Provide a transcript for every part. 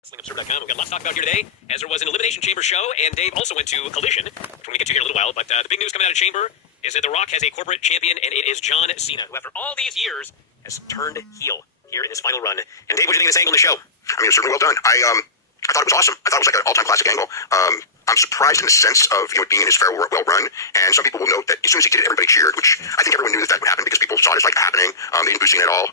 WrestlingObserver.com. We've got lots to talk about here today, as there was an Elimination Chamber show, and Dave also went to Collision, which we'll get to here in a little while. But the big news coming out of Chamber is that The Rock has a corporate champion, and it is John Cena, who after all these years has turned heel here in his final run. And Dave, what do you think of this angle in the show? I mean, it's certainly well done. I thought it was awesome. I thought it was like an all-time classic angle. I'm surprised in the sense of it being in his fair well run, and some people will note that as soon as he did it, everybody cheered, which I think everyone knew that would happen because people saw it as like happening. They didn't boo Cena at all.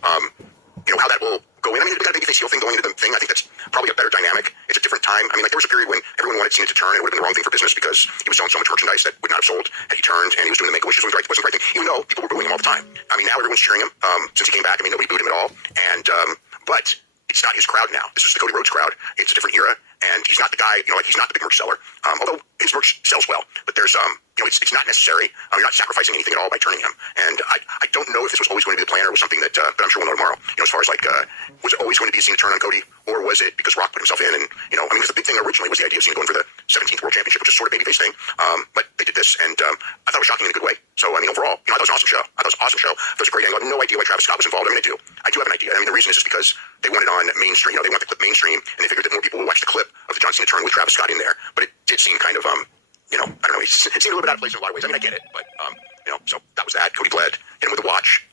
How that will go in. I mean, we got a babyface heel thing going into the thing. I think that's probably a better dynamic. It's a different time. I mean, like there was a period when everyone wanted Cena to turn, and it would have been the wrong thing for business because he was selling so much merchandise that would not have sold had he turned, and he was doing the Make-A-Wish, wasn't the right thing, even though people were booing him all the time. I mean, now everyone's cheering him since he came back. I mean, nobody booed him at all, and but it's not his crowd now. This is the Cody Rhodes crowd. It's a different era, and he's not the guy. He's not the big merch seller. Although his merch sells well, but there's it's not necessary. You're not sacrificing anything at all by turning him. And I don't know if this was always going to be the plan or was something that, but I'm sure we'll know tomorrow. As far as was it always going to be a Cena turn on Cody, or was it because Rock put himself in? And because the big thing originally was the idea of Cena going for the 17th World Championship, which is sort of a babyface thing. But they did this, and I thought it was shocking in a good way. So overall, I thought it was an awesome show. I thought it was an awesome show. It was a great angle. I have no idea why Travis Scott was involved. I mean, I do have an idea. I mean, the reason is just because they want it on mainstream. They want the clip mainstream, and they figured that more people would watch the clip of the John Cena turn with Travis Scott in there. But it did seem kind of I don't know. It seemed a little bit out of place in a lot of ways. I mean, I get it, but so that was that. Cody bled, hit him with the watch.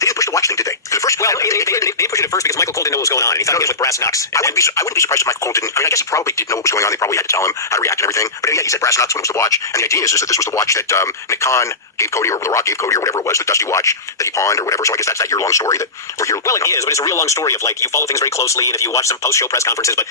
They didn't push the watch thing, did they? They pushed it at first because Michael Cole didn't know what was going on, and he thought it was with brass knucks. I wouldn't be surprised if Michael Cole didn't. I mean, I guess he probably didn't know what was going on. They probably had to tell him how to react and everything. But yeah, he said brass knucks when it was the watch. And the idea is that this was the watch that Nick Khan gave Cody, or The Rock gave Cody, or whatever it was, the Dusty watch that he pawned or whatever. So I guess that's that year-long story that. Well, it is, but it's a real long story of you follow things very closely, and if you watch some post-show press conferences, but.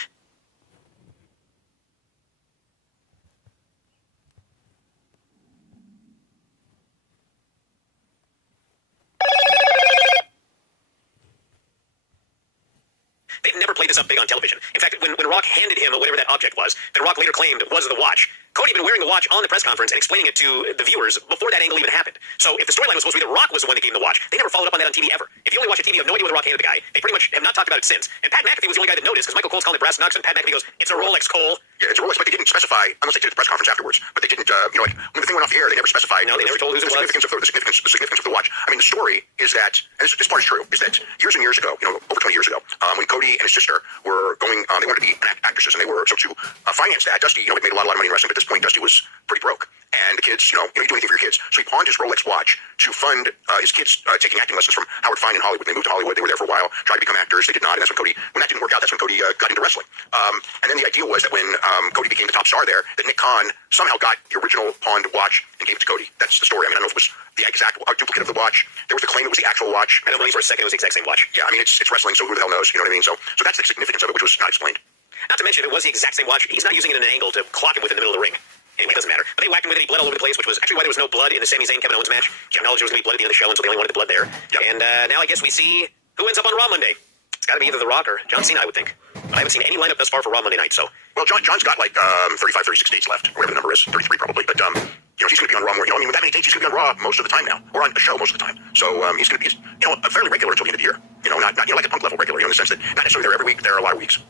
They've never played this up big on television. In fact, when Rock handed him whatever that object was, that Rock later claimed was the watch, Cody had been wearing the watch on the press conference and explaining it to the viewers before that angle even happened. So if the storyline was supposed to be that Rock was the one that gave him the watch, they never followed up on that on TV ever. If you only watch a TV, you have no idea what the Rock handed the guy. They pretty much have not talked about it since. And Pat McAfee was the only guy that noticed because Michael Cole's calling it brass knucks, and Pat McAfee goes, "It's a Rolex, Cole." Yeah, it's a Rolex, but they didn't specify, unless they did at the press conference afterwards, but they didn't, when the thing went off the air, they never specified. No, they never told who it was. The significance of the watch. I mean, the story is that, and this part is true, is that years and years ago, over 20 years ago, when Cody and his sister were going, they wanted to be actresses, and they were, so to finance that, Dusty, had made a lot of money in wrestling, but at this point, Dusty was pretty broke. And the kids, you do anything for your kids. So he pawned his Rolex watch to fund his kids taking acting lessons from Howard Fine in Hollywood. They moved to Hollywood. They were there for a while, tried to become actors. They did not. And that's when that didn't work out, that's when Cody got into wrestling. And then the idea was that when Cody became the top star there, that Nick Khan somehow got the original pawned watch and gave it to Cody. That's the story. I mean, I don't know if it was the exact duplicate of the watch. There was the claim it was the actual watch. I don't believe for a second it was the exact same watch. Yeah, I mean, it's wrestling, so who the hell knows? You know what I mean? So that's the significance of it, which was not explained. Not to mention, if it was the exact same watch, he's not using it in an angle to clock him with in the middle of the ring. Anyway, it doesn't matter. But they whacked him with it. He bled all over the place, which was actually why there was no blood in the Sami Zayn Kevin Owens match. He acknowledged there was going to be blood at the end of the show, and so they only wanted the blood there. Yep. And now I guess we see who ends up on Raw Monday. It's got to be either The Rock or John Cena, I would think. But I haven't seen any lineup thus far for Raw Monday night, so. Well, John's got 35, 36 dates left, or whatever the number is, 33 probably. But he's going to be on Raw more. With that many dates, he's going to be on Raw most of the time now, or on a show most of the time. So he's going to be a fairly regular until the end of the year. Not like a Punk level regular, in the sense that not necessarily there every week. There are a lot of weeks.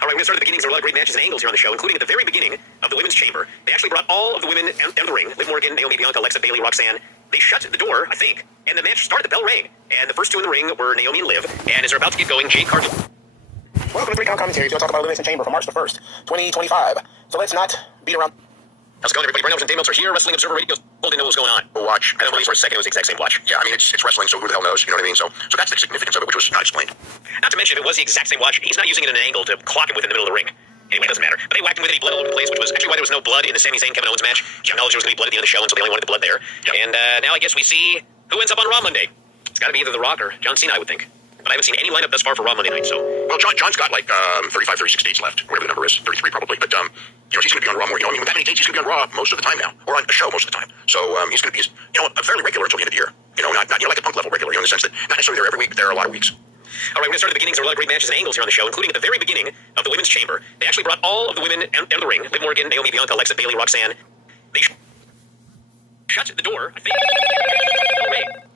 All right, we're going to start at the beginning. There are a lot of great matches and angles here on the show, including at the very beginning of the Women's Chamber. They actually brought all of the women out of the ring. Liv Morgan, Naomi, Bianca, Alexa, Bayley, Roxanne. They shut the door, I think, and the match started. The bell rang. And the first two in the ring were Naomi and Liv. And as they're about to get going, Jade Cargill. Welcome to 3 Count Commentary. We're going to talk about Elimination Chamber for March the 1st, 2025. So let's not beat around. How's it going, everybody? Brian Elvis and Dave Meltzer here. Wrestling Observer Radio. Didn't know what was going on. A watch. I don't believe for a second it was the exact same watch. Yeah, I mean, it's wrestling, so who the hell knows? You know what I mean? So that's the significance of it, which was not explained. Not to mention, if it was the exact same watch, he's not using it in an angle to clock him with in the middle of the ring. Anyway, it doesn't matter. But they whacked him with it. He bled all over the place, which was actually why there was no blood in the Sami Zayn Kevin Owens match. He acknowledged there was going to be blood at the end of the show, and so they only wanted the blood there. Yep. And now I guess we see who ends up on Raw Monday. It's got to be either The Rock or John Cena, I would think. But I haven't seen any lineup thus far for Raw Monday night, so. Well, John's got 35, 36 dates left, whatever the number is, 33 probably. But he's going to be on Raw more. With that many dates, he's going to be on Raw most of the time now, or on a show most of the time. So he's going to be a fairly regular until the end of the year. Not like a Punk level regular, in the sense that not necessarily there every week, but there are a lot of weeks. All right, we're going to start at the beginning. There are a lot of great matches and angles here on the show, including at the very beginning of the Women's Chamber. They actually brought all of the women out of the ring. Liv Morgan, Naomi, Bianca, Alexa, Bayley, Roxanne. They shut the door, I think.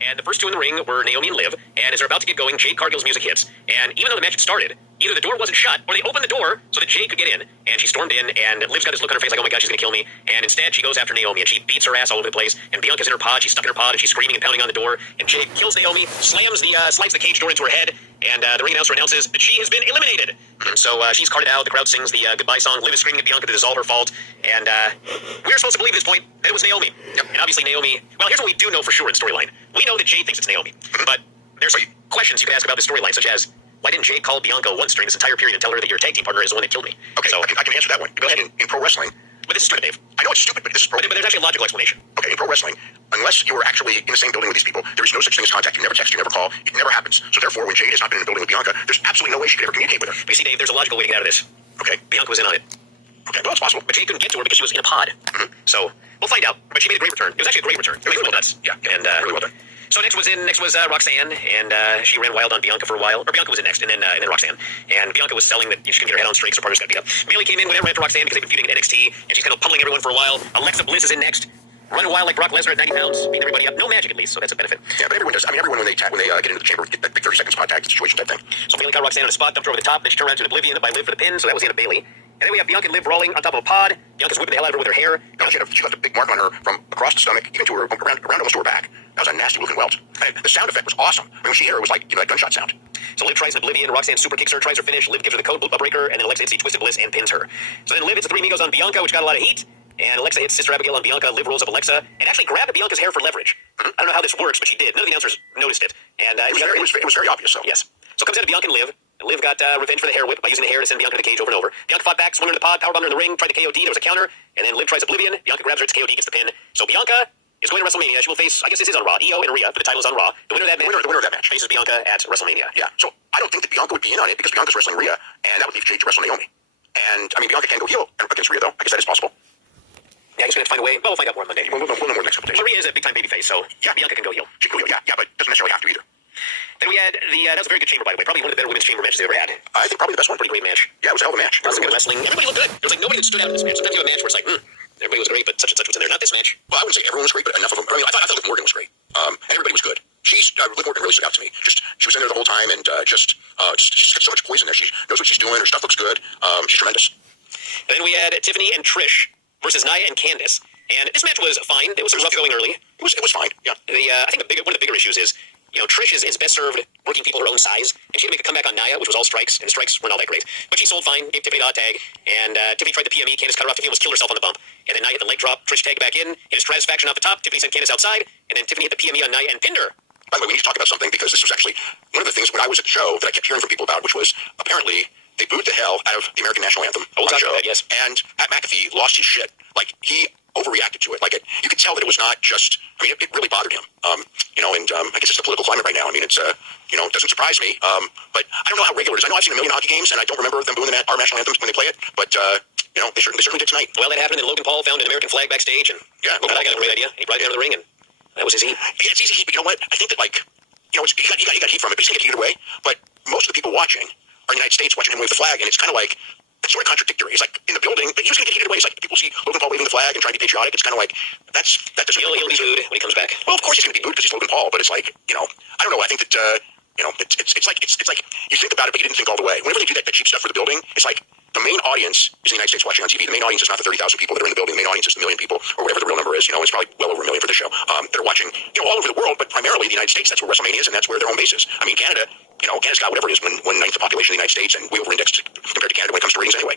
And the first two in the ring were Naomi and Liv. And as they're about to get going, Jade Cargill's music hits. And even though the match had started, either the door wasn't shut or they opened the door so that Jade could get in. And she stormed in, and Liv's got this look on her face like, oh my god, she's going to kill me. And instead, she goes after Naomi, and she beats her ass all over the place. And Bianca's in her pod. She's stuck in her pod, and she's screaming and pounding on the door. And Jade kills Naomi, slides the cage door into her head, and the ring announcer announces that she has been eliminated. And so she's carted out. The crowd sings the goodbye song. Liv is screaming at Bianca that it's all her fault. And we're supposed to believe at this point that it was Naomi. Yep. And obviously Naomi, well, here's what we do know for sure in storyline. We know that Jade thinks it's Naomi. But there's questions you can ask about the storyline, such as, why didn't Jade call Bianca once during this entire period and tell her that your tag team partner is the one that killed me? Okay, so I can answer that one. Go ahead. In pro wrestling, but this is stupid, Dave. I know it's stupid, but this is pro. But there's actually a logical explanation. Okay, in pro wrestling, unless you were actually in the same building with these people, there is no such thing as contact. You never text, you never call. It never happens. So therefore, when Jade has not been in the building with Bianca, there's absolutely no way she could ever communicate with her. But you see, Dave, there's a logical way to get out of this. Okay. Bianca was in on it. Okay, well, it's possible. But Jade couldn't get to her because she was in a pod. Mm-hmm. So we'll find out. But she made a great return. It was actually a great return. It was really well done. Yeah, and really well done. So next was Roxanne, and she ran wild on Bianca for a while. Or Bianca was in next, and then Roxanne. And Bianca was selling that she can get her head on straight, so partners got beat up. Bailey came in whenever after Roxanne because they've been feuding at NXT, and she's kind of pummeling everyone for a while. Alexa Bliss is in next. Running wild like Brock Lesnar at 90 pounds, beating everybody up. No magic, at least, so that's a benefit. Yeah, but everyone does. I mean, everyone when they get into the chamber, get that big 30 seconds spot tag situation type thing. So Bailey got Roxanne on a spot, dumped her over the top, then she turned around to an Oblivion by Liv for the pin, so that was the end of Bailey. And then we have Bianca and Liv rolling on top of a pod. Bianca's whipping the hell out of her with her hair. She left a big mark on her from across the stomach, even to her around almost to her back. That was a nasty looking welt. And the sound effect was awesome. I mean, when she hit her, it was like, that gunshot sound. So Liv tries an Oblivion, Roxanne super kicks her, tries her finish, Liv gives her the code breaker, and then Alexa hits the Twisted Bliss and pins her. So then Liv hits the Three Amigos on Bianca, which got a lot of heat. And Alexa hits Sister Abigail on Bianca. Liv rolls up Alexa and actually grabbed Bianca's hair for leverage. I don't know how this works, but she did. None of the announcers noticed it. And it was very obvious. So yes. So it comes out to Bianca and Liv. And Liv got revenge for the hair whip by using the hair to send Bianca to the cage over and over. Bianca fought back, swung her in the pod, powerbomb her in the ring, tried to KOD. There was a counter, and then Liv tries Oblivion. Bianca grabs her, it's KOD, gets the pin. So Bianca is going to WrestleMania. She will face, I guess this is on Raw, Io and Rhea, but the title is on Raw. The winner of that match faces Bianca at WrestleMania. Yeah. So I don't think that Bianca would be in on it because Bianca's wrestling Rhea, and that would leave Jade to wrestle Naomi. And I mean, Bianca can go heel against Rhea though. I guess that is possible. Yeah, I guess we have to find a way. Well, we'll find out more on Monday. We'll know more next couple days. Maria is a big-time babyface, so yeah, Bianca can go heel. She can go heel, yeah, but doesn't necessarily have to either. Then we had that was a very good chamber, by the way. Probably one of the better women's chamber matches they've ever had. I think probably the best one. Pretty great match. Yeah, it was a hell of a match. It was good wrestling. Everybody looked good. It was like nobody stood out in this match. Sometimes you have a match where it's like, everybody was great, but such and such was in there. Not this match. Well, I wouldn't say everyone was great, but enough of them. I mean, I thought Liv Morgan was great. And everybody was good. Liv Morgan really stood out to me. She was in there the whole time, and she's got so much poise in there. She knows what she's doing. Her stuff looks good. She's tremendous. And then we had Tiffany and Trish versus Nia and Candice. And this match was fine. It was rough going early. It was fine. Yeah. I think one of the bigger issues is, Trish is best served working people her own size, and she had to make a comeback on Nia, which was all strikes, and the strikes weren't all that great. But she sold fine, gave Tiffany the hot tag, and Tiffany tried the PME, Candice cut her off, Tiffany almost killed herself on the bump, and then Nia hit the leg drop, Trish tagged back in, hit a Stratisfaction off the top, Tiffany sent Candice outside, and then Tiffany hit the PME on Nia and pinned her. By the way, we need to talk about something, because this was actually one of the things when I was at the show that I kept hearing from people about, which was apparently they booed the hell out of the American National Anthem on the show. That, yes. And Pat McAfee lost his shit. Like, he overreacted to it. Like, you could tell that it was not just, it really bothered him. I guess it's the political climate right now. I mean, it doesn't surprise me. But I don't know how regular it is. I know I've seen a million hockey games, and I don't remember them booing our national anthems when they play it. But, they certainly did tonight. Well, that happened, and Logan Paul found an American flag backstage, and Logan Paul got a great idea. He brought it down to the ring, and that was his heat. Yeah, it's easy heat, but you know what? I think that, he got heat from it, but he's going to get heat either way. But most of the people watching are in the United States watching him wave the flag, and it's kind of like, it's sort of contradictory. It's like in the building, but he was going to get heated away. It's like people see Logan Paul waving the flag and trying to be patriotic. It's kind of like, that doesn't He'll be booed when he comes back. Well, of course he's going to be booed because he's Logan Paul, but it's like, I don't know. I think that, it's like you think about it, but you didn't think all the way. Whenever they do that cheap stuff for the building, it's like the main audience is the United States watching on TV. The main audience is not the 30,000 people that are in the building. The main audience is the million people, or whatever the real number is. It's probably well over a million for the show that are watching, all over the world, but primarily the United States. That's where WrestleMania is, and that's where their home base is. I mean, Canada, Canada's got whatever it is, 1/9 the population of the United States, and we over-indexed compared to Canada when it comes to ratings anyway.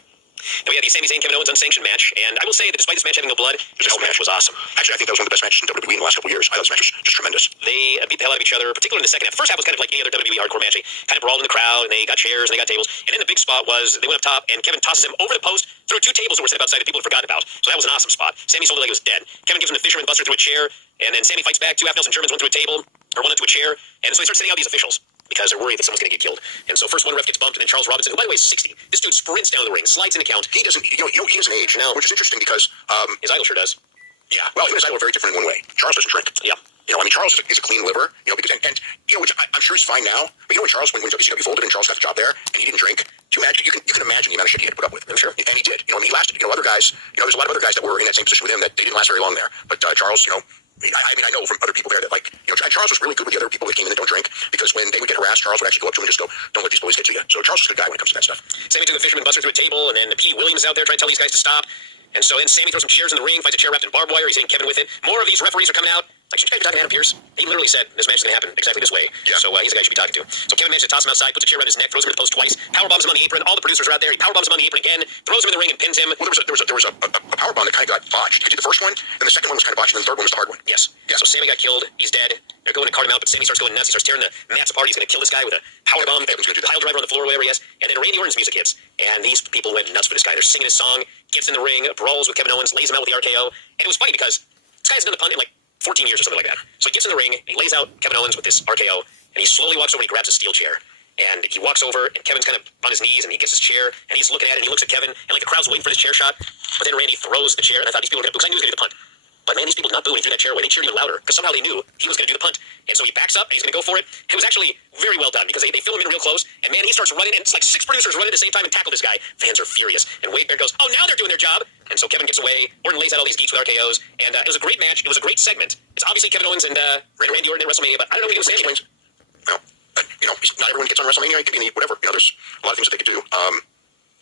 Then we had the Sami Zayn Kevin Owens unsanctioned match, and I will say that despite this match having no blood, this match was awesome. Actually, I think that was one of the best matches in WWE in the last couple of years. I thought this match was just tremendous. They beat the hell out of each other, particularly in the second half. The first half was kind of like any other WWE hardcore match. They kind of brawled in the crowd, and they got chairs, and they got tables. And then the big spot was they went up top, and Kevin tosses him over the post through two tables that were set up outside that people had forgotten about. So that was an awesome spot. Sami sold it like it was dead. Kevin gives him the Fisherman Buster through a chair, and then Sami fights back. Two half-Nelson Germans, one through a table, or one into a chair. And so they start sending out these officials because they're worried that someone's going to get killed. And so first one ref gets bumped, and then Charles Robinson, who by the way is 60. This dude sprints down the ring, slides in the count. He doesn't age. No. Which is interesting because his idol sure does. Yeah. Well, him and his idol are very different in one way. Charles doesn't drink. Yeah. Charles is a clean liver, because which I'm sure he's fine now. But when Charles, when WCW folded and Charles got the job there and he didn't drink, you can imagine the amount of shit he had to put up with. I'm sure. And he did. He lasted. Other guys, there's a lot of other guys that were in that same position with him that they didn't last very long there. But Charles, I mean, I know from other people there that, like, you know, and Charles was really good with the other people that came in that don't drink, because when they would get harassed, Charles would actually go up to him and just go, "Don't let these boys get to you." So Charles is a good guy when it comes to that stuff. Sammy took the Fisherman Buster through a table, and then Pete Williams is out there trying to tell these guys to stop. And so then Sammy throws some chairs in the ring, finds a chair wrapped in barbed wire. He's hitting Kevin with it. More of these referees are coming out. Like, should you guys be talking to Adam Pearce? He literally said this match is going to happen exactly this way. Yeah. So he's the guy you should be talking to. So Kevin manages to toss him outside, puts a chair around his neck, throws him in the post twice, powerbombs him on the apron. All the producers are out there. He powerbombs him on the apron again, throws him in the ring and pins him. Well, there was a powerbomb that kind of got botched. You could do the first one, then the second one was kind of botched, and then the third one was the hard one. Yes. Yeah. So Sammy got killed. He's dead. They're going to cart him out, but Sammy starts going nuts. He starts tearing the mats apart. He's going to kill this guy with a powerbomb. He's going to do the pile driver on the floor or whatever he has. And then Randy Orton's music hits. And these people went nuts for this guy. They're singing his song, gets in the ring, brawls with Kevin Owens, lays him out with the RKO. And it was funny because this guy's done the punt in like 14 years or something like that. So he gets in the ring, and he lays out Kevin Owens with this RKO, and he slowly walks over and he grabs a steel chair. And he walks over, and Kevin's kind of on his knees, and he gets his chair, and he's looking at it, and he looks at Kevin, and like the crowd's waiting for this chair shot. But then Randy throws the chair, and I thought these people were going to boo, because I knew he was going to do the punt. But man, these people did not boo when he threw that chair away. They cheered even louder, because somehow they knew he was going to do the punt. And so he backs up, and he's going to go for it. It was actually very well done, because they film him in real close, and man, he starts running, and it's like 6 producers running at the same time and tackle this guy. Fans are furious. And Wade Barrett goes, "Oh, now they're doing their job." And so Kevin gets away. Orton lays out all these geeks with RKOs, and it was a great match. It was a great segment. It's obviously Kevin Owens and Randy Orton at WrestleMania, but I don't know what he was saying. Well, you know, not everyone gets on WrestleMania. It could be whatever. You know, there's a lot of things that they could do.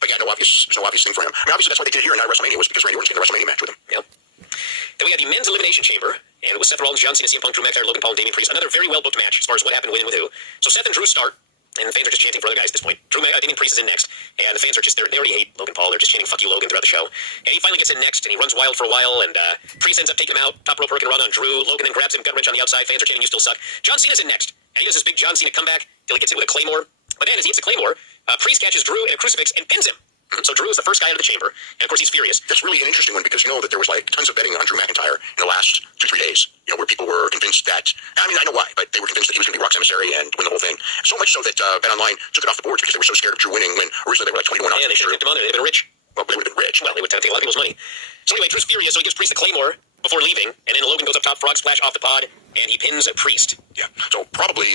But yeah, there's no obvious thing for him. I mean, obviously that's why they did it here and not at WrestleMania, was because Randy Orton's getting a WrestleMania match with him. Yep. Then we had the men's elimination chamber, and it was Seth Rollins, John Cena, CM Punk, Drew McIntyre, Logan Paul, and Damian Priest. Another very well booked match as far as what happened when and with who. So Seth and Drew start, and the fans are just chanting for other guys at this point. Damian Priest is in next, and the fans are just, they already hate Logan Paul. They're just chanting "fuck you, Logan" throughout the show. And he finally gets in next, and he runs wild for a while, and Priest ends up taking him out. Top rope hurricane run on Drew. Logan then grabs him, gut wrench on the outside. Fans are chanting "you still suck." John Cena's in next, and he does this big John Cena comeback till he gets hit with a claymore. But then as he hits the claymore, Priest catches Drew in a crucifix and pins him. So Drew is the first guy out of the chamber, and of course he's furious. That's really an interesting one, because you know that there was like tons of betting on Drew McIntyre in the last 2-3 days. You know, where people were convinced that, I mean, I know why, but they were convinced that he was going to be Rock's emissary and win the whole thing. So much so that Bet Online took it off the boards because they were so scared of Drew winning, when originally they were like 21 odds. Yeah, they should have kept him on there. They've been rich. Well, they would have been rich. Well, they would take a lot of people's money. So anyway, Drew's furious, so he gives Priest the claymore before leaving, and then Logan goes up top, frog splash off the pod, and he pins Priest. Yeah. So probably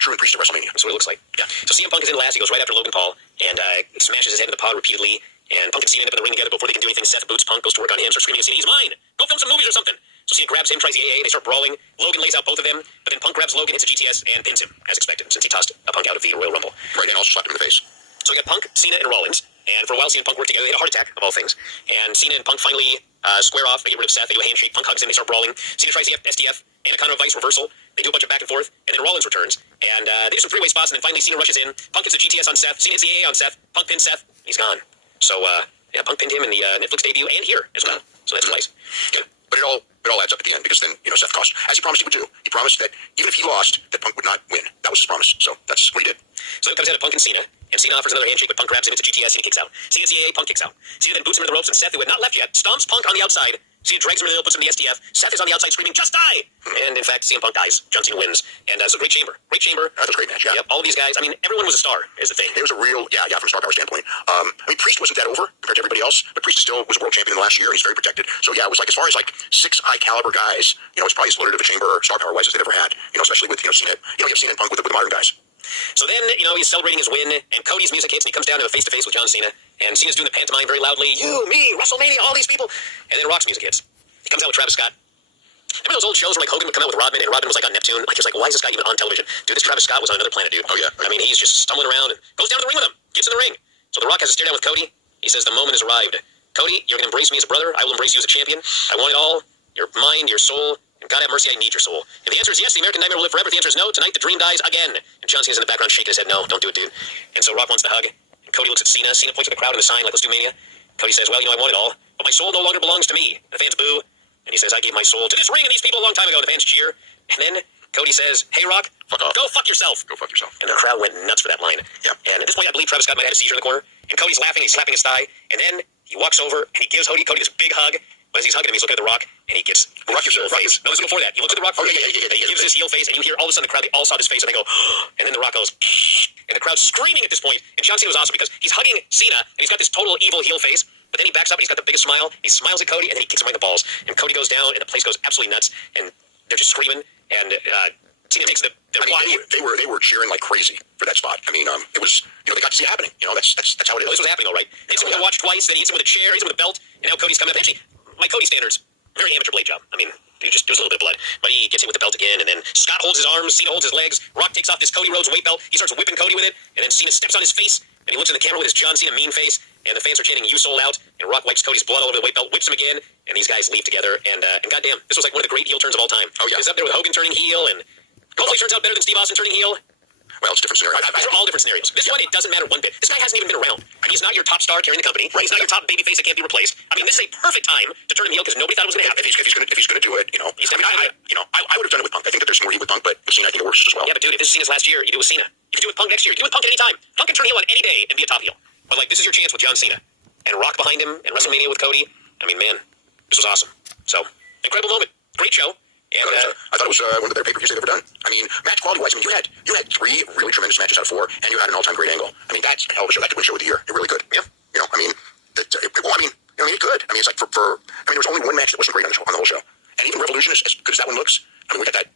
Drew and Priest at WrestleMania. That's what it looks like. Yeah. So CM Punk is in last. He goes right after Logan Paul, and smashes his head in the pod repeatedly. And Punk and Cena end up in the ring together before they can do anything. Seth boots Punk, goes to work on him, starts screaming at Cena, "He's mine! Go film some movies or something!" So Cena grabs him, tries the AA, they start brawling. Logan lays out both of them, but then Punk grabs Logan, hits a GTS, and pins him, as expected, since he tossed a Punk out of the Royal Rumble. Right, and also slapped him in the face. So we got Punk, Cena, and Rollins. And for a while, Cena and Punk work together. They had a heart attack, of all things. And Cena and Punk finally square off. They get rid of Seth. They do a handshake. Punk hugs him. They start brawling. Cena tries the SDF, Anaconda Vice reversal. They do a bunch of back and forth. And then Rollins returns. And they do some three-way spots. And then finally, Cena rushes in. Punk hits a GTS on Seth. Cena hits the AA on Seth. Punk pins Seth. He's gone. So, yeah, Punk pinned him in the Netflix debut and here as well. So that's twice. Yeah. But it all adds up at the end, because then, you know, Seth cost, as he promised he would do. He promised that even if he lost, that Punk would not win. That was his promise. So that's what he did. So then comes out of Punk and Cena. And Cena offers another handshake, but Punk grabs him. It's a GTS, and he kicks out. Cena hits the AA, Punk kicks out. Cena then boots him to the ropes, and Seth, who had not left yet, stomps Punk on the outside. Cena drags him in the middle, puts him in the SDF. Seth is on the outside screaming, "Just die!" And in fact, CM Punk dies. John Cena wins. And it's a great chamber. Great chamber. That was a great match, yeah. Yep, all of these guys. I mean, everyone was a star, is the thing. It was a real, yeah, from a star power standpoint. I mean, Priest wasn't that over compared to everybody else, but Priest still was a world champion in the last year, and he's very protected. So yeah, it was like, as far as like 6 high caliber guys, you know, it's probably as loaded of a chamber, star power wise, as they've ever had. You know, especially with, you know, Cena. You know, you have Cena and Punk with the modern guys. So then, you know, he's celebrating his win, and Cody's music hits, and he comes down to a face-to-face with John Cena, and Cena's doing the pantomime very loudly, "You, me, WrestleMania, all these people," and then Rock's music hits. He comes out with Travis Scott. Remember those old shows where like Hogan would come out with Rodman, and Rodman was like on Neptune? Like, he was like, why is this guy even on television? Dude, this Travis Scott was on another planet, dude. Oh, yeah. I mean, he's just stumbling around and goes down to the ring with him. Gets in the ring. So The Rock has a stare down with Cody. He says, "The moment has arrived. Cody, you're going to embrace me as a brother. I will embrace you as a champion. I want it all. Your mind, your soul. And God have mercy, I need your soul." If the answer is yes, the American Nightmare will live forever. If the answer is no, tonight the dream dies again. And John Cena's in the background shaking his head, "No, don't do it, dude." And so Rock wants to hug. And Cody looks at Cena. Cena points at the crowd in the sign, like, "Let's do Mania." Cody says, "Well, you know, I want it all. But my soul no longer belongs to me." And the fans boo. And he says, "I gave my soul to this ring and these people a long time ago." And the fans cheer. And then Cody says, "Hey, Rock, fuck off. go fuck yourself." Go fuck yourself. And the crowd went nuts for that line. Yeah. And at this point, I believe Travis Scott might have had a seizure in the corner. And Cody's laughing. He's slapping his thigh. And then he walks over and he gives Cody this big hug. But as he's hugging him, he's looking at The Rock, and he gets the heel face. No, this is before that. He looks at The Rock, and he gives his heel face, and you hear all of a sudden the crowd, they all saw his face, and they go, and then The Rock goes, and the crowd's screaming at this point. And John Cena was awesome because he's hugging Cena, and he's got this total evil heel face, but then he backs up, and he's got the biggest smile. He smiles at Cody, and then he kicks him right in the balls. And Cody goes down, and the place goes absolutely nuts, and they're just screaming, and Cena takes the they were cheering like crazy for that spot. I mean, it was, you know, they got to see it happening. You know, that's how it is. This was happening, all right. He hits him with a watch twice, then he hits him with a chair, hits him with a belt, and now Cody's coming up. Actually, by Cody standards, Very amateur blade job. I mean, it was a little bit of blood. But he gets hit with the belt again, and then Scott holds his arms, Cena holds his legs, Rock takes off this Cody Rhodes weight belt, he starts whipping Cody with it, and then Cena steps on his face, and he looks in the camera with his John Cena mean face, and the fans are chanting, "You sold out," and Rock wipes Cody's blood all over the weight belt, whips him again, and these guys leave together, and goddamn, this was like one of the great heel turns of all time. Oh, yeah. It's up there with Hogan turning heel, and hopefully turns out better than Steve Austin turning heel. Well, it's different scenarios. These are all different scenarios. This one, it doesn't matter one bit. This guy hasn't even been around. I mean, he's not your top star carrying the company. Right. He's not your top babyface that can't be replaced. I mean, this is a perfect time to turn him heel because nobody thought it was going to happen. If he's going to do it, I would have done it with Punk. I think that there's more heat with Punk, but with Cena, I think it works as well. Yeah, but dude, if this is Cena's last year, you do it with Cena. If you do it with Punk next year, you do it with Punk at any time. Punk can turn heel on any day and be a top heel. But like, this is your chance with John Cena and Rock behind him and WrestleMania with Cody. I mean, man, this was awesome. So, incredible moment. Great show. And, I thought it was one of the better pay-per-views they've ever done. I mean, match quality-wise, I mean, you had 3 really tremendous matches out of 4, and you had an all-time great angle. I mean, that's a hell of a show. That could win show of the year. It really could. Yeah. I mean, it could. I mean, it's like there was only one match that wasn't great on the whole show. And even Revolution, as good as that one looks, I mean, we got that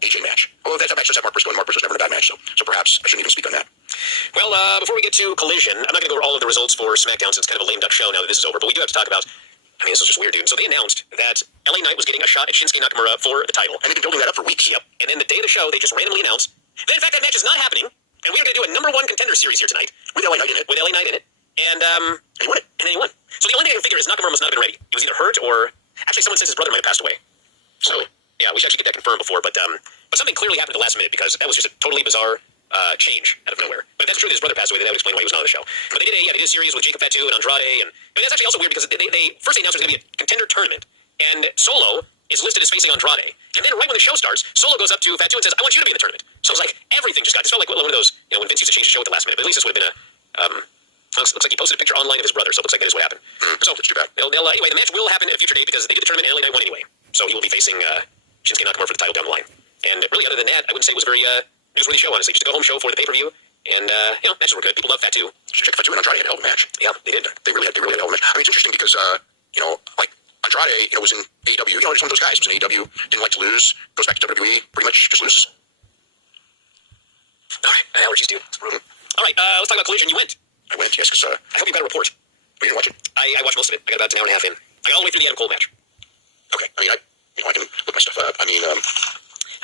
AJ match. Although that match does have Mark Briscoe, and Mark Briscoe's never in a bad match, so perhaps I shouldn't even speak on that. Well, before we get to Collision, I'm not going to go over all of the results for SmackDown since it's kind of a lame duck show now that this is over, but we do have to talk about, I mean, this is just weird, dude. So they announced that LA Knight was getting a shot at Shinsuke Nakamura for the title. And they've been building that up for weeks. Yep. And then the day of the show, they just randomly announced that, in fact, that match is not happening, and we are going to do a number 1 contender series here tonight. With LA Knight in it. And he won it. And then he won. So the only thing I can figure is Nakamura must not have been ready. He was either hurt or... Actually, someone says his brother might have passed away. So, yeah, we should actually get that confirmed before, but something clearly happened at the last minute because that was just a totally bizarre change out of nowhere. But if that's true that his brother passed away, then that would explain why he was not on the show. But they did a series with Jacob Fatu and Andrade, and that's actually also weird because they first announced there's going to be a contender tournament, and Solo is listed as facing Andrade, and then right when the show starts, Solo goes up to Fatu and says, "I want you to be in the tournament." So it's like everything just got. This felt like one of those, when Vince used to change the show at the last minute. But at least this would have been a. Looks like he posted a picture online of his brother, so it looks like that is what happened. So that's too bad. Anyway, the match will happen at a future date because they did the tournament and LA Knight won anyway. So he will be facing Shinsuke Nakamura for the title down the line. And really, other than that, I wouldn't say it was very newsworthy show, honestly. Just a go-home show for the pay-per-view. And, matches were good. People love Fatu. Fatu and Andrade had a hell of a match. Yeah, they did. They really had a hell of a match. I mean, it's interesting because, like, Andrade, was in AEW. He's one of those guys. Was in AEW, didn't like to lose, goes back to WWE, pretty much just loses. All right, allergies, dude. It's brutal. All right, let's talk about Collision. You went. I went, yes, because I hope you got a report. You didn't watch it? I watched most of it. I got about an hour and a half in. I got all the way through the Adam Cole match. Okay. I mean, I can look my stuff up. I mean, how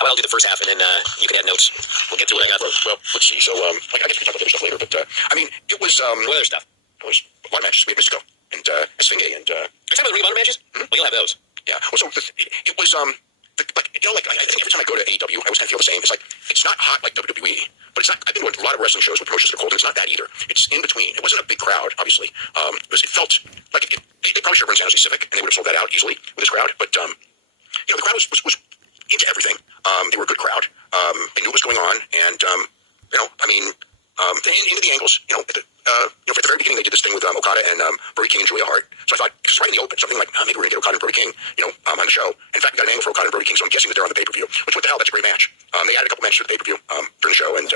about I'll do the first half and then you can add notes. We'll get to what I got. Well, let's see. So, I guess we can talk about the other stuff later. But I mean, it was what other stuff? It was a lot of matches. We had Mystico and Esfinge and. Are you talking about the Ring of Honor matches? Mm-hmm. Well, you'll have those. Yeah. Well, so it was I think every time I go to AEW, I always kind of feel the same. It's like it's not hot like WWE, but it's not. I've been to a lot of wrestling shows with promotions that are cold, and it's not that either. It's in between. It wasn't a big crowd, obviously. It felt like they probably should have run San Jose Civic, and they would have sold that out easily with this crowd. But the crowd was into everything. They were a good crowd. They knew what was going on, and into the angles. At the very beginning, they did this thing with Okada and Brody King and Julia Hart. So I thought, because right in the open, something like, maybe we're going to get Okada and Brody King, on the show. In fact, we got an angle for Okada and Brody King, so I'm guessing that they're on the pay-per-view. Which, what the hell, that's a great match. They added a couple matches to the pay-per-view during the show, and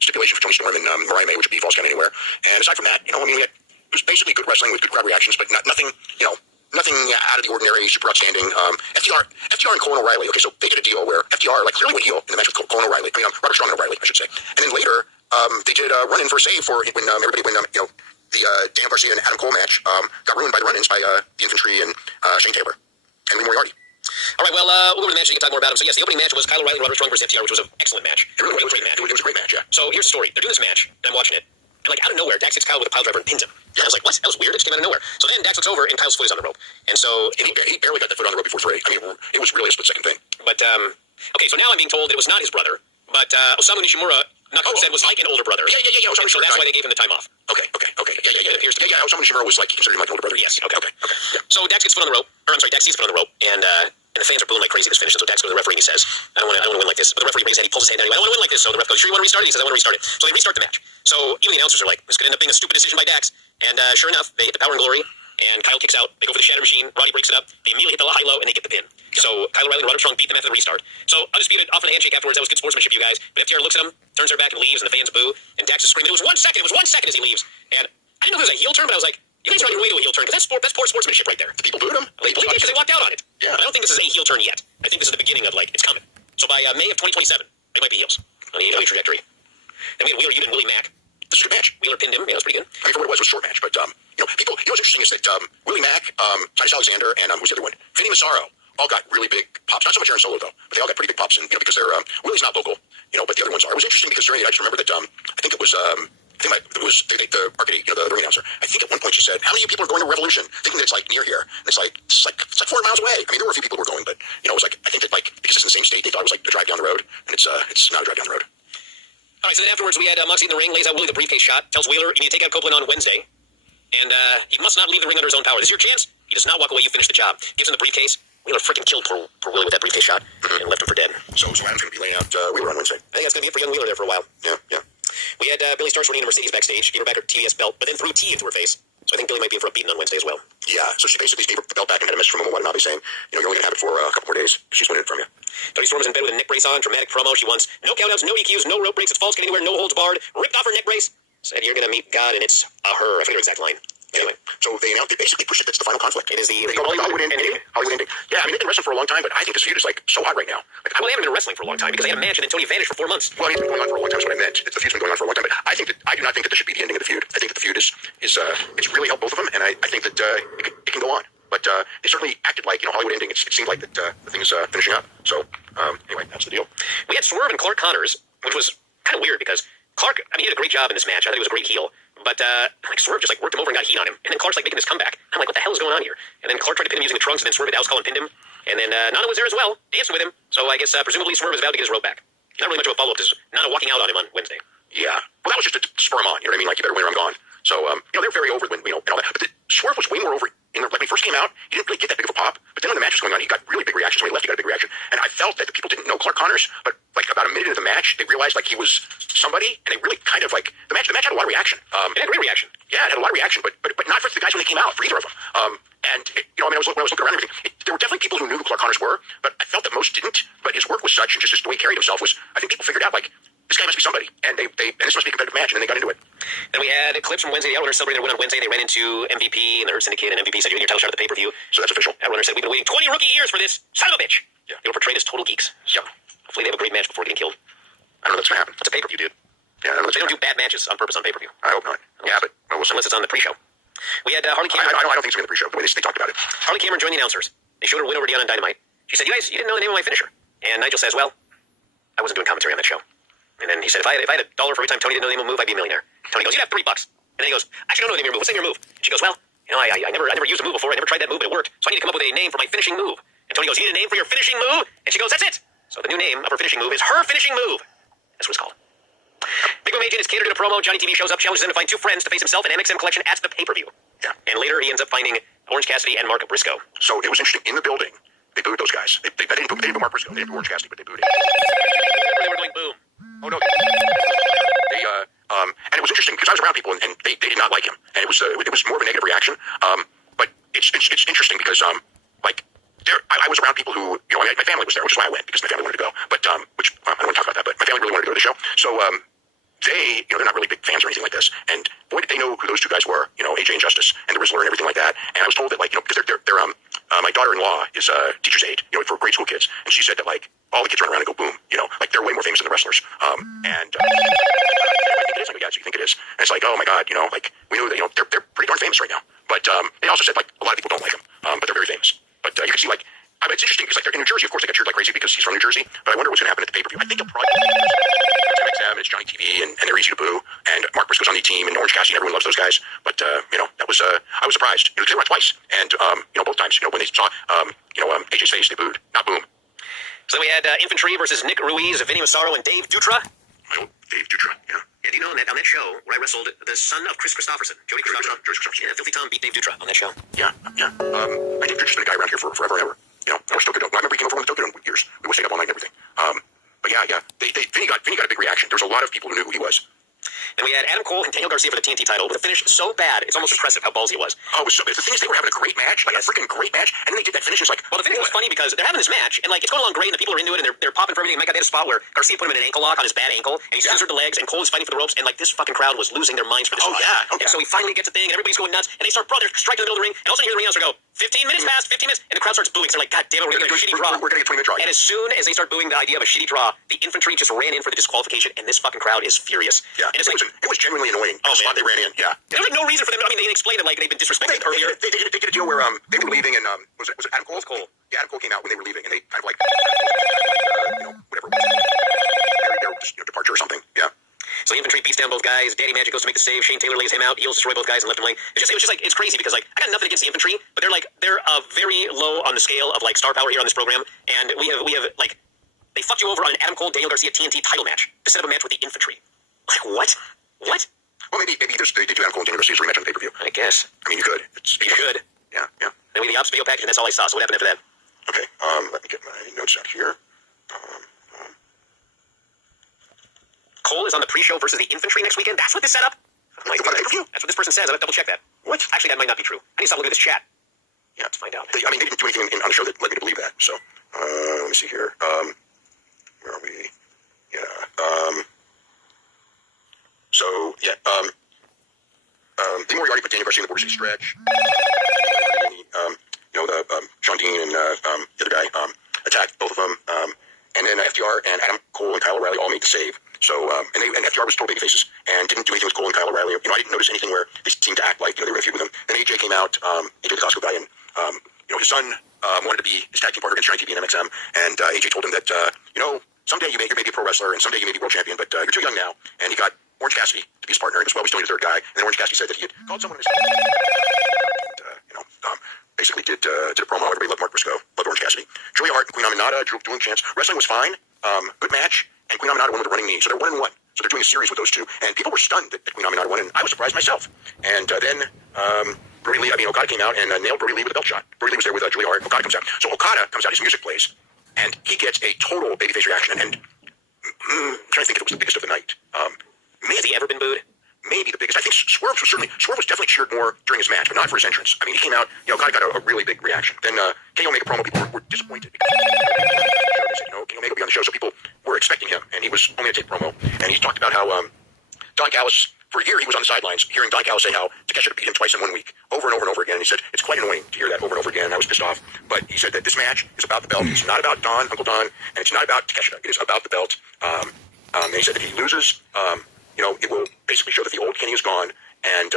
stipulation for Tony Storm and Mariah May, which would be Falls Count Anywhere. And aside from that, it was basically good wrestling with good crowd reactions, but nothing out of the ordinary, super outstanding. FTR and Colin O'Reilly. Okay, so they did a deal where FTR clearly went heel in the match with Colin O'Reilly. Robert Strong and O'Reilly, I should say. And then later, they did a run-in for a save for when the Dan Garcia and Adam Cole match got ruined by the run-ins by the Infantry and Shane Taylor and Lee Moriarty. All right, well, we'll go over the match and you can talk more about them. So, yes, the opening match was Kyle O'Reilly and Robert Strong versus FTR, which was an excellent match. It really was. Great match. It was a great match, yeah. So, here's the story. They're doing this match, and I'm watching it. And, out of nowhere, Dax hits Kyle with a pile driver and pins him. Yeah. I was like, what? That was weird. It just came out of nowhere. So then Dax looks over, and Kyle's foot is on the rope. And so... he barely got that foot on the rope before 3. I mean, it was really a split-second thing. But, okay, so now I'm being told that it was not his brother, but Osamu Nishimura, Nakamura said, was like an older brother. Yeah. So that's why they gave him the time off. Okay. Yeah. It appears to be. Yeah, Osamu Nishimura was he considered him like an older brother. Yes. Okay. Yeah. So Dax gets foot on the rope. Dax sees foot on the rope, and the fans are booing like crazy this finish. So Dax goes to the referee and he says, I don't want to win like this. But the referee brings his head, he pulls his hand down. I don't want to win like this. So the ref goes, sure you want to restart it? He says, I want to restart it. So they restart the match. So even the announcers are like, this could end up being a stupid decision by Dax. And sure enough, they hit the Power and Glory, and Kyle kicks out. They go for the Shatter Machine. Roddy breaks it up. They immediately hit the high-low, and they get the pin. So Kyle O'Reilly and Roderick Strong beat them after the restart. So Undisputed off on a handshake afterwards. That was good sportsmanship, you guys. But FTR looks at him, turns her back and leaves, and the fans boo. And Dax is screaming. It was 1 second. It was 1 second as he leaves. And I didn't know if it was a heel turn, but I was like, you guys are on your way to a heel turn, because that's poor sportsmanship right there. The people booed him. They did because they walked out on it. Yeah. I don't think this is a heel turn yet. I think this is the beginning of, it's coming. So by May of 2027, they might be heels on the AEW trajectory. Then we had Wheeler Yuta and Willie Mack this was a good match. Wheeler pinned him. Yeah, it was pretty good. I mean, for what it was a short match. But, people, what's interesting is that Willie Mack, Titus Alexander, and who's the other one? Vinny Massaro all got really big pops. Not so much Aaron Solo, though, but they all got pretty big pops. And, because they're, Willie's not local, but the other ones are. It was interesting because during it, I just remember that, I think it was, it was the Arcady, the ring announcer. I think at one point she said, "How many of you people are going to Revolution, thinking that it's like near here?" And it's like 4 miles away. I mean, there were a few people who were going, but it was like, I think that because it's in the same state, they thought it was like a drive down the road, and it's not a drive down the road. All right, so then afterwards we had Moxley in the ring, lays out Willie the briefcase shot, tells Wheeler you need to take out Copeland on Wednesday, and he must not leave the ring under his own power. This is your chance. He does not walk away. You finish the job. Gives him the briefcase. Wheeler freaking killed poor Willie with that briefcase shot and left him for dead. So Adam's going to be laying out Wheeler on Wednesday. I think that's going to be it for young Wheeler there for a while. Yeah. We had Billy Starks running into Mercedes backstage, gave her back her TBS belt, but then threw tea into her face. So I think Billy might be in for a beating on Wednesday as well. Yeah, so she basically gave her the belt back and had a message from Momo Watanabe saying, you're only going to have it for a couple more days. She's winning it from you. Tony Storm is in bed with a neck brace on, dramatic promo. She wants no countouts, no DQs, no rope breaks. It's false, get anywhere, no holds barred. Ripped off her neck brace. Said, you're going to meet God, and it's a her. I forget her exact line. Anyway. So they basically push it. That's the final conflict. It is the Hollywood ending. Hollywood ending. Yeah, I mean, they've been wrestling for a long time, but I think this feud is like so hot right now. Well, they haven't been wrestling for a long time because they had a match and then Tony vanished for 4 months. Well, it's been going on for a long time. That's what I meant. The feud's been going on for a long time, but I do not think that this should be the ending of the feud. I think that the feud is it's really helped both of them, and I think that it can go on. But they certainly acted like Hollywood ending. It seemed like that the thing is finishing up. So anyway, that's the deal. We had Swerve and Clark Connors, which was kind of weird because Clark, he did a great job in this match. I thought he was a great heel. But Swerve just worked him over and got heat on him. And then Clark's making this comeback. I'm like, what the hell is going on here? And then Clark tried to pin him using the trunks, and then Swerve hit house call and pinned him. And then Nana was there as well, dancing with him. So I guess presumably Swerve is about to get his rope back. Not really much of a follow-up to Nana walking out on him on Wednesday. Yeah. Well, that was just to spur him on. You know what I mean? Like, you better win or I'm gone. So, they're very over when, and all that. But Swerve was way more over. When he first came out, he didn't really get that big of a pop. But then when the match was going on, he got really big reactions. When he left, he got a big reaction. And I felt that the people didn't know Clark Connors, but about a minute into the match, they realized he was somebody, and they really kind of the match had a lot of reaction. It had a great reaction. Yeah, it had a lot of reaction, but not for the guys when they came out, for either of them. When I was looking around and everything, there were definitely people who knew who Clark Connors were, but I felt that most didn't. But his work was such, and just the way he carried himself was, I think people figured out, this guy must be somebody, and this must be a competitive match, and then they got into it. Then we had clips from Wednesday. The Outrunners celebrated their win on Wednesday. They ran into MVP and the Hurt Syndicate, and MVP said, "You win your title shot at the pay-per-view." So that's official. Outrunners said, "We've been waiting 20 rookie years for this. Son of a bitch." Yeah. They were portrayed as total geeks. Yep. Hopefully they have a great match before getting killed. I don't know if that's going to happen. It's a pay-per-view, dude. Yeah, I don't know. They don't do bad matches on purpose on pay-per-view. I hope not. Yeah, but we'll see. Unless it's on the pre-show. We had Harley Cameron. I don't think it's going to be the pre-show, the way they talked about it. Harley Cameron joined the announcers. They showed her win over Dion on Dynamite. She said, "You guys, you didn't know the name of my finisher." And Nigel says, "Well, I wasn't doing commentary on that show." And then he said, if I had $1 for every time Tony didn't know the name of a move, I'd be a millionaire. Tony goes, "You'd have $3." And then he goes, "Actually, I don't know the name of your move. What's the name of your move?" And she goes, "Well, I never used a move before. I never tried that move, but it worked. So I need to come up with a name for my finishing move." And Tony goes, "You need a name for your finishing move?" And she goes, "That's it." So the new name of her finishing move is her finishing move. That's what it's called. Big Mom Agent is catered in a promo. Johnny TV shows up, challenges him to find 2 friends to face himself in MXM Collection at the pay-per-view. Yeah. And later he ends up finding Orange Cassidy and Mark Briscoe. So it was interesting. In the building, they booed those guys. They didn't boo Mark Briscoe. They didn't boo Orange Cassidy, but they booed him. They were going boom. Oh, no. And it was interesting because I was around people and they did not like him. And it was more of a negative reaction. But it's interesting because, I was around people who, my family was there, which is why I went, because my family wanted to go. But, I don't want to talk about that, but my family really wanted to go to the show. So, they're not really big fans or anything like this. And boy, did they know who those 2 guys were, AJ and Justice and the Rizzler and everything like that. And I was told that, because they're my daughter-in-law is a teacher's aide, for grade school kids. And she said that, all the kids run around and go boom, they're way more famous than the wrestlers. I think it is. I go, yeah, so you think it is. And it's like, oh my God, we know that, they're pretty darn famous right now. But, they also said, a lot of people don't like them, but they're very famous. But, you can see, it's interesting because, they're in New Jersey, of course, they got cheered like crazy because he's from New Jersey. But I wonder what's going to happen at the pay-per-view. I think they'll probably it's MXM and it's Johnny TV and they're easy to boo. And Mark Briscoe's on the team and Orange Cassidy and everyone loves those guys. But, that was, I was surprised. They went twice. And, both times, when they saw, AJ's face, they booed, not boom. So then we had Infantry versus Nick Ruiz, Vinny Massaro, and Dave Dutra. Oh, Dave Dutra, yeah. Yeah, do you know on that show where I wrestled the son of Chris Christopherson, Jody Christopherson? Yeah, Filthy Tom beat Dave Dutra on that show. Yeah. I think Dutra's been a guy around here for forever and ever. We're still good. I remember he came over from the Tokyo in years. We would stay up all night and everything. But yeah. Vinny got a big reaction. There was a lot of people who knew who he was. And we had Adam Cole and Daniel Garcia for the TNT title with a finish so bad, it's almost impressive how ballsy it was. Oh, it was so bad. The thing is, they were having a great match, a freaking great match, and then they did that finish. It was like, well, the finish was funny because they're having this match, and it's going along great, and the people are into it, and they're popping for everything. And Mike got that spot where Garcia put him in an ankle lock on his bad ankle, and he scissored the legs, and Cole was fighting for the ropes, and this fucking crowd was losing their minds for this. Oh, yeah. And so he finally gets a thing, and everybody's going nuts, and they start striking in the middle of the ring, and all of a sudden you hear the ring announcer go, 15 minutes past, 15 minutes, and the crowd starts booing. So they're like, God damn it, we're going to get a shitty draw. We're going to get a 20-minute draw. And as soon as they start booing the idea of a shitty draw, the Infantry just ran in for the disqualification, and this fucking crowd is furious. Yeah. And it's like listen, it was genuinely annoying. Oh, the spot man. they ran in, yeah. There was like no reason for them. I mean, they explained it like they've been disrespected earlier. They did a deal where they were leaving, and was it Adam Cole? Cole. Yeah, Adam Cole came out when they were leaving, and they kind of like, whatever, their departure or something. Yeah. So the infantry beats down both guys. Daddy Magic goes to make the save. Shane Taylor lays him out. Heels destroy both guys and left him laying. It was just like, it's crazy because like I got nothing against the infantry, but they're very low on the scale of like star power here on this program. And we have like, they fucked you over on an Adam Cole Daniel Garcia TNT title match to set up a match with the infantry. Like what? What? Well, maybe they did do Adam Cole and Daniel Garcia's rematch on the pay-per-view. I guess. I mean, you could. You could. Yeah. Then we had the ops video package, and that's all I saw. So what happened after that? Okay. Let me get my notes out here. Cole is on the pre-show versus the infantry next weekend. That's what this set up. I'm like, pay-per-view? that's what this person says. I have to double check that. What? Actually, that might not be true. I need to stop looking at this chat. Yeah, to find out. They didn't do anything on the show that led me to believe that. So, let me see here. Where are we? Yeah. So, yeah. They already put Daniel Garcia in the Border City stretch. Sean Dean and the other guy attacked both of them. And then FTR and Adam Cole and Kyle O'Reilly all made the save. So, and FTR was total babyfaces and didn't do anything with Cole and Kyle O'Reilly. I didn't notice anything where they seemed to act like, they were in a feud with him. Then AJ came out, AJ the Costco guy, and, his son wanted to be his tag team partner against Giant TV and MXM. And AJ told him that, someday you may be a pro wrestler and someday you may be world champion, but you're too young now. And he got Orange Cassidy to be his partner, and as well, he's still the third guy. And then Orange Cassidy said that he had called someone in his basically did a promo. Everybody loved Mark Briscoe, loved Orange Cassidy. Julia Hart and Queen Aminata doing chants. Wrestling was fine, good match, and Queen Aminata won with a running knee. So they're 1-1. So they're doing a series with those two, and people were stunned that Queen Aminata won, and I was surprised myself. And then Brody Lee, Okada came out and nailed Brody Lee with a belt shot. Brody Lee was there with Julia Hart. Okada comes out. So Okada comes out, his music plays, and he gets a total babyface reaction. And I'm trying to think if it was the biggest of the night. Has he ever been booed? Maybe the biggest. I think Swerve was definitely cheered more during his match, but not for his entrance. I mean, he came out, Okada got a really big reaction. Then Kenny Omega promo, people were disappointed. They said, Kenny Omega will be on the show, so people were expecting him, and he was only going to take promo. And he talked about how Don Callis, for a year he was on the sidelines, hearing Don Callis say how Takeshita beat him twice in 1 week, over and over and over again. And he said, it's quite annoying to hear that over and over again. I was pissed off. But he said that this match is about the belt. It's not about Uncle Don, and it's not about Takeshita. It is about the belt. And he said that if he loses, it will basically show that the old Kenny is gone. And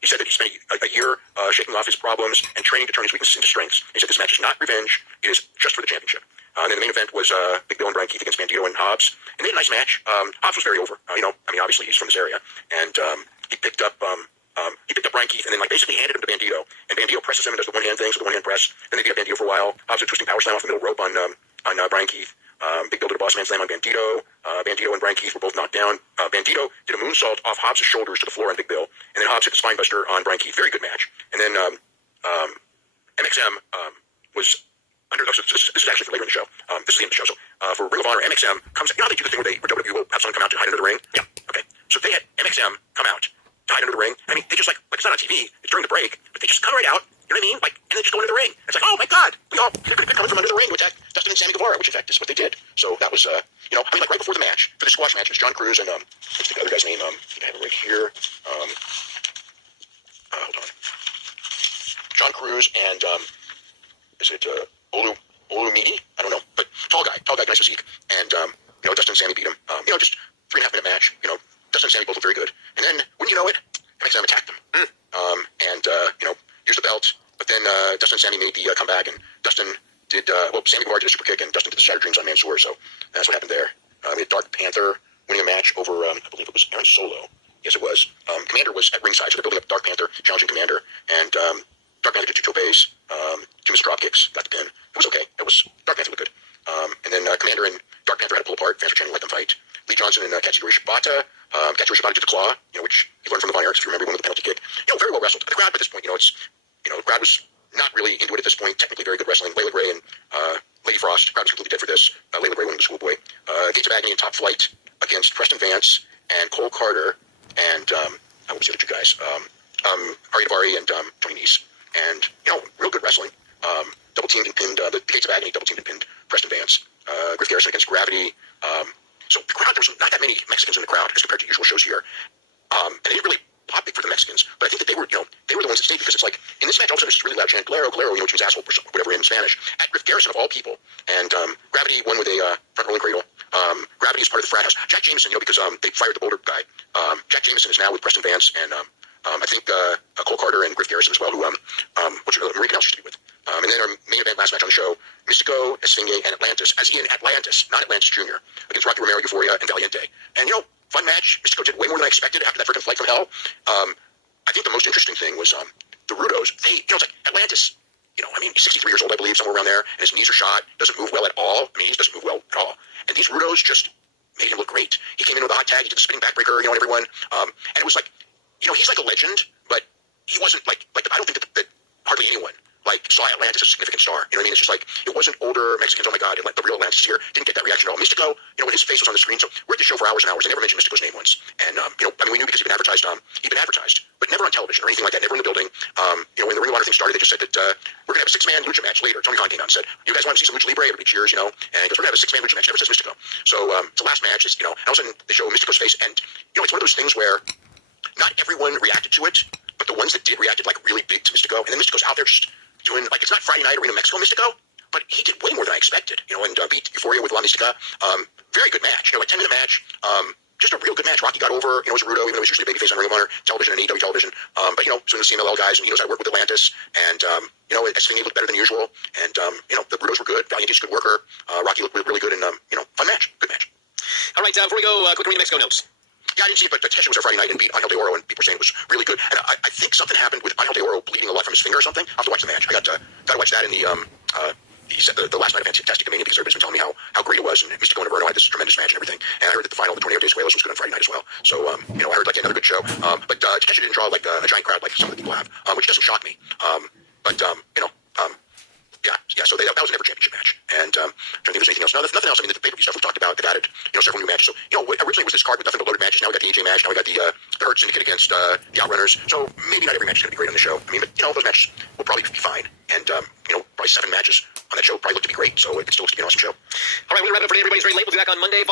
he said that he spent a year shaking off his problems and training to turn his weaknesses into strengths. He said this match is not revenge. It is just for the championship. And then the main event was Big Bill and Brian Keith against Bandito and Hobbs. And they had a nice match. Hobbs was very over. Obviously he's from this area. And he picked up Brian Keith and then basically handed him to Bandito. And Bandito presses him and does the one-hand thing, so the one-hand press. Then they beat up Bandito for a while. Hobbs did a twisting power slam off the middle rope on Brian Keith. Big Bill did a boss man slam on Bandito. Bandito and Brian Keith were both knocked down. Bandito did a moonsault off Hobbs' shoulders to the floor on Big Bill. And then Hobbs hit the spinebuster on Brian Keith. Very good match. And then MXM was under. This is actually for later in the show. This is the end of the show. So for Ring of Honor, MXM comes. They do the thing where WWE will have someone come out to hide under the ring. Yeah. Okay. So they had MXM come out to hide under the ring. I mean, they just like it's not on TV. It's during the break, but they just come right out. You know what I mean? And then just go into the ring. It's like, oh my God, they're coming from under the ring to attack Dustin and Sammy Guevara, which in fact is what they did. So that was, right before the match, for the squash match, it was John Cruz and, what's the other guy's name? I think I have it right here. Hold on. John Cruz and, is it, Olumidi? I don't know. But tall guy, nice physique. And, Dustin and Sammy beat him. Just 3.5 minute match. Dustin and Sammy both look very good. And then, wouldn't you know it, MXM attacked them. Used the belt, but then Dustin and Sammy made the comeback, and Dustin did, Sammy Guevara did a super kick, and Dustin did the Shattered Dreams on Mansoor, so that's what happened there. We had Dark Panther winning a match over, I believe it was Aaron Solo. Yes, it was. Commander was at ringside, so they're building up Dark Panther, challenging Commander, and Dark Panther did 2 topes, 2 missed drop kicks, got the pin. It was okay. Dark Panther looked good. And then Commander and Dark Panther had to pull apart. Fans were chanting, let them fight. Lee Johnson and Katsuyori Shibata. Katsuyori Shibata did the claw, which he learned from the Von Erichs, if you remember, one of the penalty kick. Very well wrestled. The crowd at this point, the crowd was not really into it at this point. Technically very good wrestling. Layla Gray and Lady Frost. The crowd was completely dead for this. Layla Gray winning the Schoolboy. Gates of Agony and Top Flight against Preston Vance and Cole Carter and what was the other 2 guys? Ari Davari and Tony Nese. And, real good wrestling. Double teamed and pinned, the Gates of Agony double teamed and pinned Preston Vance. Griff Garrison against Gravity. So the crowd, there was not that many Mexicans in the crowd as compared to usual shows here. And they didn't really pop big for the Mexicans, but I think that they were the ones that stayed because it's like, in this match, all of a sudden, there's this really loud chant, Galero, Galero, which means asshole, or whatever in Spanish, at Griff Garrison of all people. And Gravity won with a front rolling cradle. Gravity is part of the frat house. Jack Jameson, because they fired the Boulder guy. Jack Jameson is now with Preston Vance and I think Cole Carter and Griff Garrison as well, who Marie Canals used to be with. And then our main event last match on the show, Mystico, Esfinge, and Atlantis, as in Atlantis, not Atlantis Jr., against Rocky Romero, Euphoria, and Valiente. And, fun match. Mystico did way more than I expected after that freaking flight from hell. I think the most interesting thing was the Rudos. It's like Atlantis, he's 63 years old, I believe, somewhere around there, and his knees are shot, doesn't move well at all. He doesn't move well at all. And these Rudos just made him look great. He came in with a hot tag, he did the spinning backbreaker, and everyone. And it was like, he's like a legend, but he wasn't like I don't think that hardly anyone saw Atlantis as a significant star. You know what I mean? It's just like, it wasn't older Mexicans, oh my God, the real Atlantis is here. Didn't get that reaction at all. Mystico, when his face was on the screen, so we're at the show for hours and hours. They never mentioned Mystico's name once. And, we knew because he'd been advertised, but never on television or anything like that, never in the building. When the Ring of Honor thing started, they just said that we're going to have a 6-man lucha match later. Tony Khan came out and said, you guys want to see some lucha libre? Everybody cheers, and he goes, we're going to have a 6-man lucha match. Never says Mystico. So the last match is, and all of a sudden they show Mystico's face, and, it's one of those things where not everyone reacted to it, but the ones that did reacted really big to Mystico, and then Mystico's out there just doing, it's not Friday Night Arena Mexico Mystico, but he did way more than I expected, and beat Euphoria with La Mystica. Very good match, 10-minute match. Just a real good match. Rocky got over, as a Rudo, even though he's usually a babyface on Ring of Honor television and AEW television. But, some of the CMLL guys, and he knows how to work with Atlantis, and, Esfinge looked better than usual, and, the Rudos were good. Valiante's a good worker. Rocky looked really good, and, fun match. Good match. All right, before we go, quick Arena Mexico notes. Yeah, I didn't see it, but Takeshi was there Friday night and beat Angel de Oro, and people were saying it was really good. And I think something happened with Angel de Oro bleeding a lot from his finger or something. I'll have to watch the match. I got to watch that in the last night of Fantastic Dominion, because everybody's been telling me how great it was, and Mystico and Inferno had this tremendous match and everything. And I heard that the final, the Tornado de Escuelos, was good on Friday night as well. So, I heard another good show. But Takeshi didn't draw a giant crowd like some of the people have, which doesn't shock me. Yeah, so that was a never championship match. And I don't think there's anything else. Nothing else. The pay-per-view stuff we talked about, they've added, several new matches. So, originally was this card with nothing but loaded matches. Now we got the AJ match. Now we got the Hurt Syndicate against the Outrunners. So maybe not every match is going to be great on the show. But, those matches will probably be fine. And, probably 7 matches on that show probably look to be great. So it's still going to be an awesome show. All right, we're going to wrap it up for today. Everybody's very late. We'll be back on Monday.